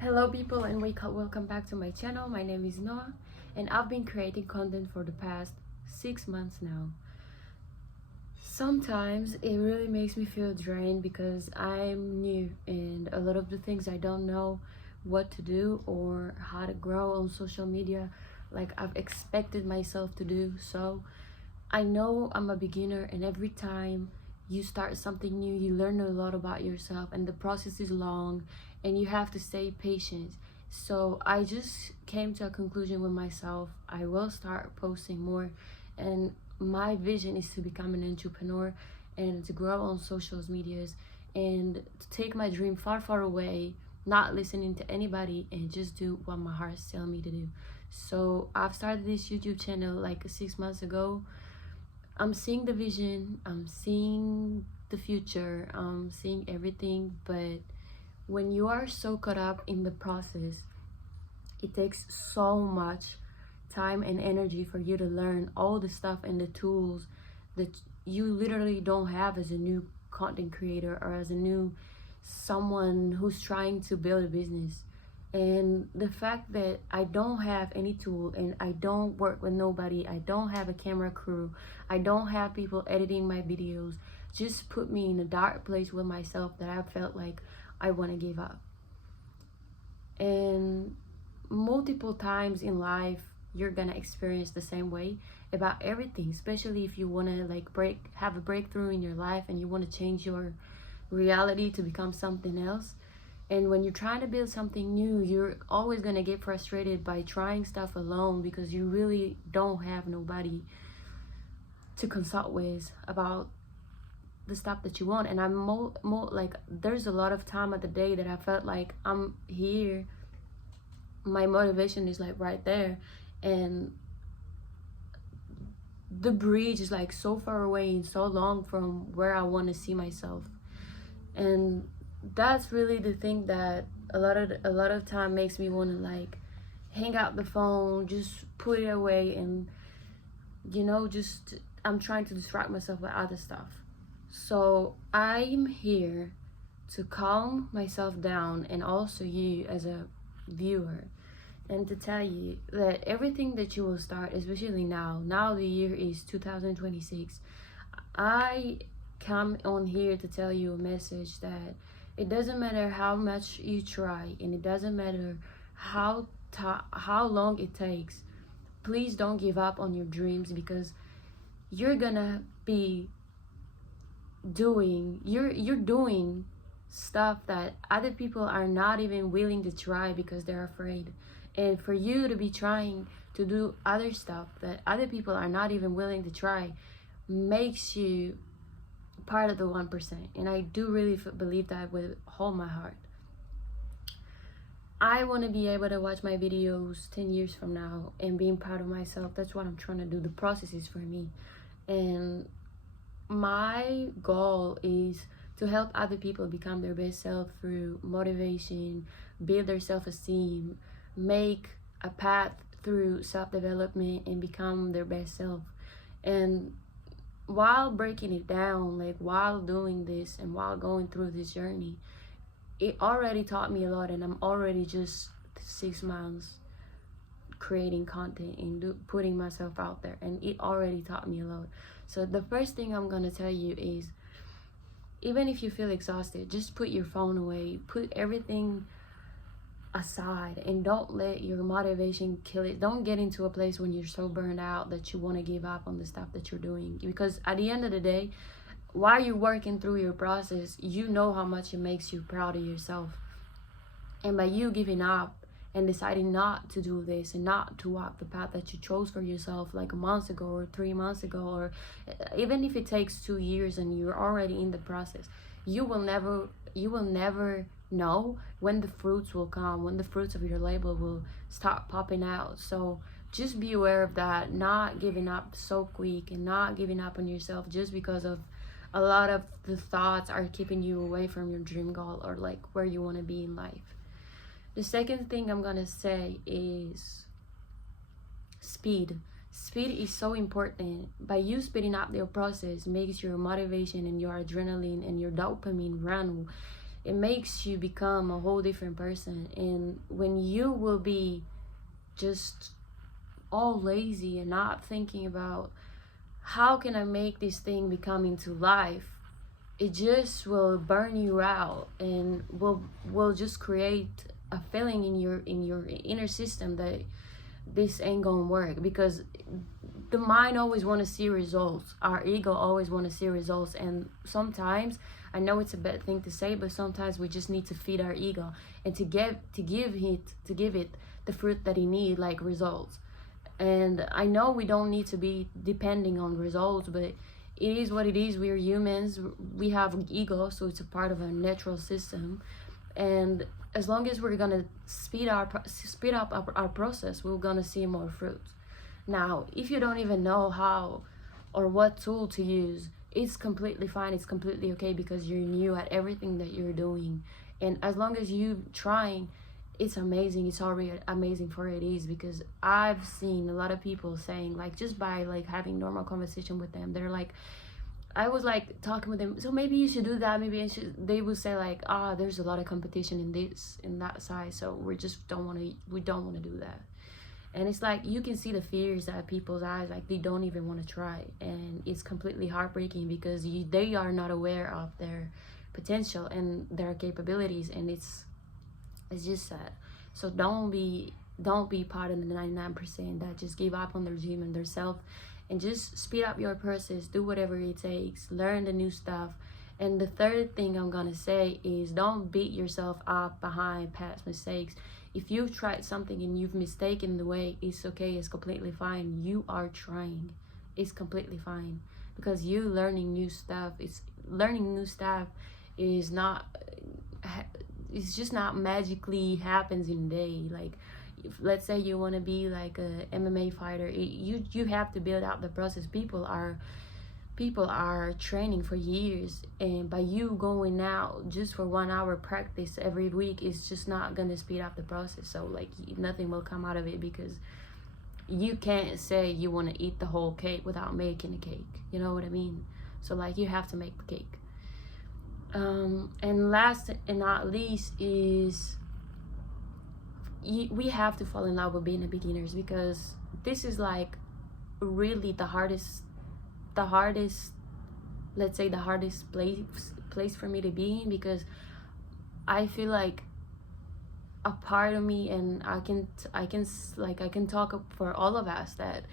Hello people and welcome back to my channel. My name is Noah and I've been creating content for the past 6 months now. Sometimes it really makes me feel drained because I'm new and a lot of the things I don't know what to do or how to grow on social media like I've expected myself to do. So I know I'm a beginner, and every time you start something new, you learn a lot about yourself, and the process is long, and you have to stay patient. So I just came to a conclusion with myself. I will start posting more, and my vision is to become an entrepreneur and to grow on social medias and to take my dream far, far away, not listening to anybody, and just do what my heart's telling me to do. So I've started this YouTube channel like 6 months ago. I'm seeing the vision, I'm seeing the future, I'm seeing everything, but when you are so caught up in the process, it takes so much time and energy for you to learn all the stuff and the tools that you literally don't have as a new content creator or as a new someone who's trying to build a business. And the fact that I don't have any tool and I don't work with nobody, I don't have a camera crew, I don't have people editing my videos, just put me in a dark place with myself that I felt like I want to give up. And multiple times in life you're gonna experience the same way about everything, especially if you want to like have a breakthrough in your life and you want to change your reality to become something else. And when you're trying to build something new, you're always going to get frustrated by trying stuff alone because you really don't have nobody to consult with about the stuff that you want. And I'm like, there's a lot of time of the day that I felt like I'm here. My motivation is like right there. And the bridge is like so far away and so long from where I want to see myself. And that's really the thing that a lot of time makes me want to like hang out the phone, just put it away, and just I'm trying to distract myself with other stuff. So I'm here to calm myself down, and also you as a viewer, and to tell you that everything that you will start, especially now the year is 2026, I come on here to tell you a message that it doesn't matter how much you try, and it doesn't matter how long it takes. Please don't give up on your dreams, because you're gonna be you're doing stuff that other people are not even willing to try because they're afraid. And for you to be trying to do other stuff that other people are not even willing to try makes you part of the 1%. And I do really believe that with all my heart. I want to be able to watch my videos 10 years from now and being proud of myself. That's what I'm trying to do. The process is for me, and my goal is to help other people become their best self through motivation, build their self-esteem, make a path through self-development, and become their best self. And while breaking it down, like while doing this and while going through this journey, it already taught me a lot. And I'm already just 6 months creating content and putting myself out there, and it already taught me a lot. So the first thing I'm gonna tell you is, even if you feel exhausted, just put your phone away, put everything aside, and don't let your motivation kill it. Don't get into a place when you're so burned out that you want to give up on the stuff that you're doing, because at the end of the day, while you're working through your process, you know how much it makes you proud of yourself. And by you giving up and deciding not to do this and not to walk the path that you chose for yourself like a month ago or 3 months ago, or even if it takes 2 years and you're already in the process, you will never know when the fruits will come, when the fruits of your labor will start popping out. So just be aware of that, not giving up so quick, and not giving up on yourself just because of a lot of the thoughts are keeping you away from your dream goal or like where you want to be in life. The second thing I'm gonna say is speed. Speed is so important. By you speeding up your process makes your motivation and your adrenaline and your dopamine run it makes you become a whole different person. And when you will be just all lazy and not thinking about how can I make this thing become into life, it just will burn you out and will just create a feeling in your inner system that this ain't gonna work, because the mind always want to see results. Our ego always want to see results, and sometimes, I know it's a bad thing to say, but sometimes we just need to feed our ego and to give it the fruit that it need, like results. And I know we don't need to be depending on results, but it is what it is. We're humans. We have an ego, so it's a part of our natural system. And as long as we're gonna speed up our process, we're gonna see more fruits. Now, if you don't even know how or what tool to use, it's completely fine. It's completely okay, because you're new at everything that you're doing. And as long as you trying, it's amazing. It's already amazing for it is, because I've seen a lot of people saying, like, just by like having normal conversation with them, they're like, I was like talking with them, so maybe you should do that, maybe they would say like, there's a lot of competition in this, in that side, so we don't want to do that. And it's like, you can see the fears at people's eyes, like they don't even want to try. And it's completely heartbreaking, because they are not aware of their potential and their capabilities, and it's just sad. So don't be part of the 99% that just give up on their dream and their self, and just speed up your process. Do whatever it takes, learn the new stuff. And the third thing I'm gonna say is, don't beat yourself up behind past mistakes. If you've tried something and you've mistaken the way, it's okay. It's completely fine. You are trying. It's completely fine, because you learning new stuff. Is not, it's just not magically happens in a day. Like, if, let's say you want to be like a MMA fighter, you have to build out the process. People are training for years, and by you going out just for 1 hour practice every week, it's just not gonna speed up the process. So like, nothing will come out of it, because you can't say you want to eat the whole cake without making a cake. You know what I mean? So like, you have to make the cake. And last and not least is, we have to fall in love with being a beginners, because this is like really the hardest, let's say the hardest place for me to be in, because I feel like a part of me, and I can talk for all of us, that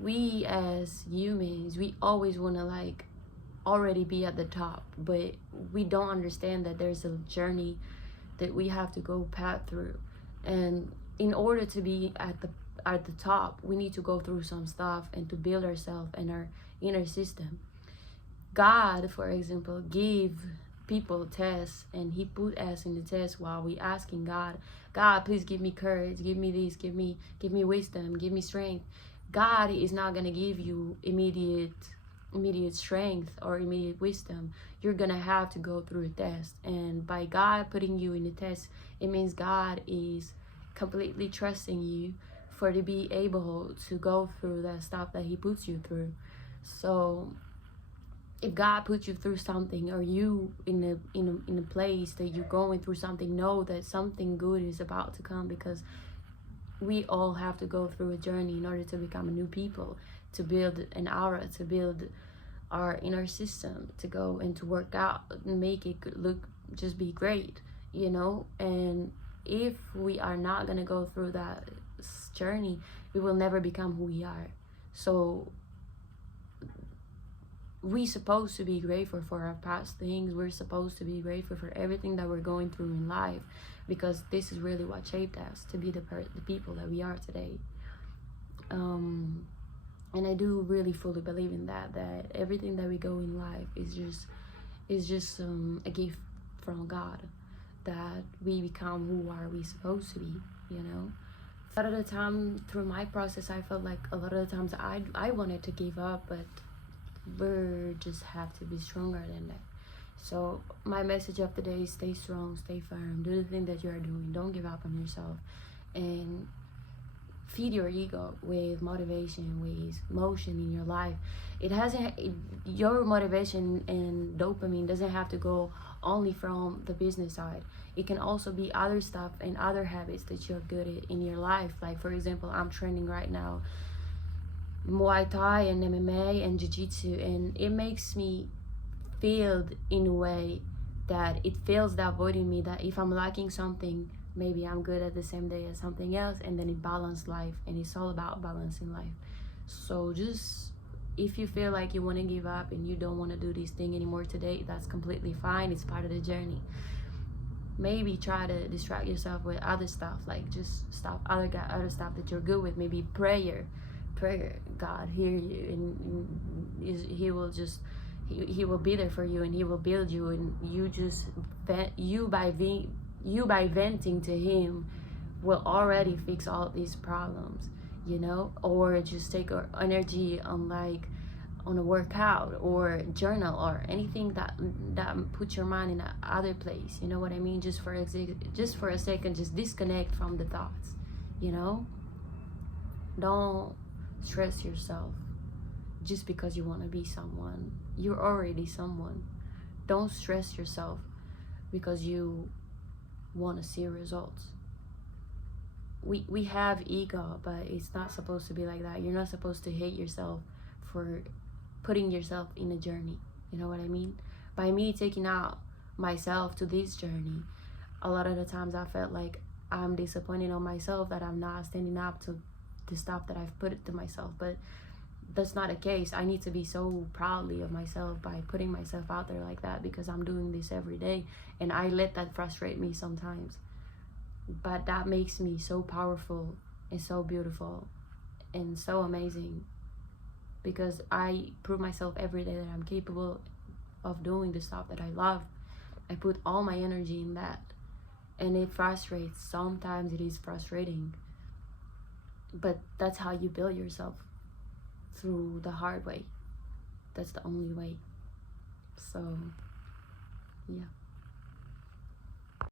we as humans, we always want to like already be at the top, but we don't understand that there's a journey that we have to go path through. And in order to be at the top, we need to go through some stuff and to build ourselves and our inner system. God, for example, gave people tests, and he put us in the test while we asking God, please give me courage, give me this, give me wisdom, give me strength. God is not gonna give you immediate strength or immediate wisdom. You're gonna have to go through a test, and by God putting you in the test, it means God is completely trusting you for to be able to go through that stuff that he puts you through. So if God puts you through something, or you in a place that you're going through something, know that something good is about to come, because we all have to go through a journey in order to become a new people, to build an aura, to build our inner system, to go and to work out and make it look, just be great, you know. And if we are not gonna go through that journey, we will never become who we are. So we're supposed to be grateful for our past things. We're supposed to be grateful for everything that we're going through in life, because this is really what shaped us to be the people that we are today. And I do really fully believe in that everything that we go in life is just a gift from God, that we become who are we supposed to be, you know. A lot of the time through my process, I felt like a lot of the times I wanted to give up, but we just have to be stronger than that. So my message of the day is, stay strong, stay firm, do the thing that you are doing, don't give up on yourself, and feed your ego with motivation, with motion in your life. Your motivation and dopamine doesn't have to go only from the business side. It can also be other stuff and other habits that you're good at in your life. Like, for example, I'm training right now Muay Thai and MMA and Jiu-Jitsu, and it makes me feel in a way that it fills that void in me, that if I'm lacking something, maybe I'm good at the same day as something else, and then it balanced life, and it's all about balancing life. So just, if you feel like you want to give up and you don't want to do this thing anymore today, that's completely fine. It's part of the journey. Maybe try to distract yourself with other stuff, like just stop other stuff that you're good with. Maybe prayer, God hear you, and he will just, he will be there for you, and he will build you, and you just you by venting to him will already fix all these problems, you know. Or just take our energy on, like, on a workout or journal or anything that puts your mind in another place, you know what I mean? Just for a second, just disconnect from the thoughts, you know. Don't stress yourself just because you want to be someone. You're already someone. Don't stress yourself because you want to see results. We have ego, but it's not supposed to be like that. You're not supposed to hate yourself for putting yourself in a journey, you know what I mean? By me taking out myself to this journey, a lot of the times I felt like I'm disappointed on myself that I'm not standing up to the stuff that I've put it to myself. But that's not the case. I need to be so proudly of myself by putting myself out there like that, because I'm doing this every day, and I let that frustrate me sometimes. But that makes me so powerful and so beautiful and so amazing, because I prove myself every day that I'm capable of doing the stuff that I love. I put all my energy in that, and it frustrates. Sometimes it is frustrating, but that's how you build yourself, through the hard way. That's the only way. So, yeah.